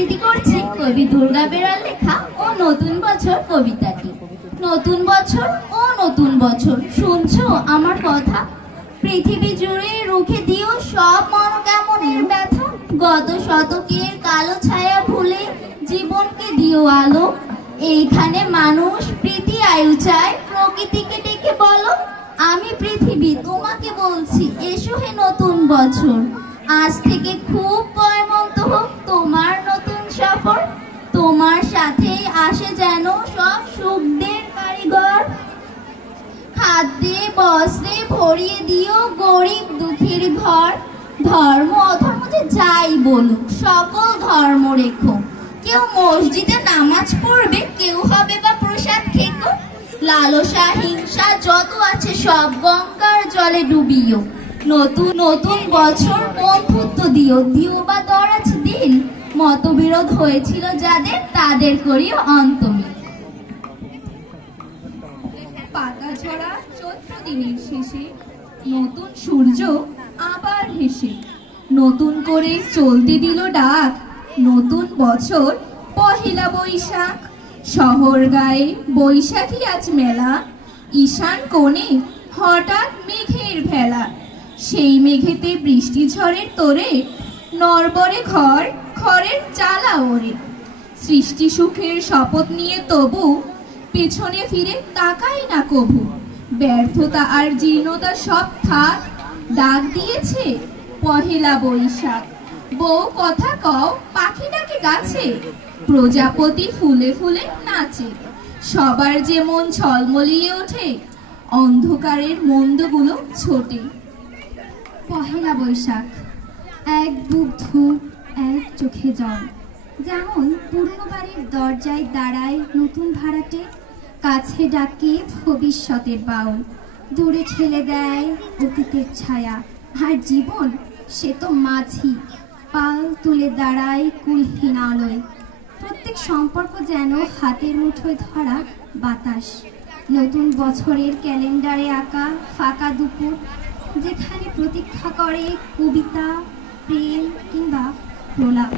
আবৃত্তি করছে কবি দুর্গা বেরার লেখা ও নতুন বছর কবিতাটি। নতুন বছর ও নতুন বছর, শুনছো আমার কথা? পৃথিবী জুড়ে রুখে দিও সব মনোকামনের ব্যথা। গত শতকের কালো ছায়া ভুলে জীবনকে দিও আলো। এইখানে মানুষ প্রীতি আয়ু চায়, প্রকৃতিকে ডেকে বলো আমি পৃথিবী তোমাকে বলছি এসো হে নতুন বছর। আজ থেকে খুব পয়মন্ত হোক তোমার নতুন সফর। তোমার সাথে আসে যেন সব সুখদের কারিগর। খাদ্যে বস্ত্রে ভরিয়ে দিও গরিব দুঃখীর ঘর। ধর্ম অধর্ম যে যাই বলুক সকল ধর্ম রেখো। কেউ মসজিদে নামাজ পড়বে, কেউ হবে বা প্রসাদ খেকো। লালসা হিংসা যত আছে সব গঙ্গার জলে ডুবিও। নতুন নতুন বছর বন্ধুত্ব দিও, দিও বা দরাজ দিন। মতবিরোধ হয়েছিল যাদের তাদের করিও অন্তমিল। পাতা ঝরা চৈত্র দিনের শেষে নতুন সূর্য আবার হেসে নতুন করে চলতে দিল ডাক। নতুন বছর পহেলা বৈশাখ। শহর গায়ে বৈশাখী আজ মেলা। ঈশান কোণে হঠাৎ মেঘের ভেলা। সেই মেঘেতে বৃষ্টি ঝড়ের তোরে নরবরে ঘর খড়ের চালা ওরে। সৃষ্টি সুখের শপথ নিয়ে তবু পেছনে ফিরে তাকাই না কভু। ব্যর্থতা আর জীর্ণতা সব থাক, ডাক দিয়েছে পহেলা বৈশাখ। বউ কথা কও পাখি ডাকে গাছে, প্রজাপতি ফুলে ফুলে নাচে। সবার যে মন ঝলমলিয়ে ওঠে, অন্ধকারের মন্দগুলো ছোটে। পহেলা বৈশাখ, এক বুক ধূপ এক চোখে জল। যেমন পুরনো বাড়ির দরজায় দাঁড়ায় নতুন ভাড়াটে, কাছে ডাকে ভবিষ্যতের বাউল। দূরে ঠেলে দেয় অতীতের ছায়া। আর জীবন সে তো মাঝি, পাল তুলে দাঁড়ায় কুলহীন আলোয়। প্রত্যেক সম্পর্ক যেন হাতের মুঠোয় ধরা বাতাস। নতুন বছরের ক্যালেন্ডারে আঁকা ফাঁকা দুপুর, যেখানে প্রতীক্ষা করে কবিতা, প্রেম কিংবা প্রলাপ।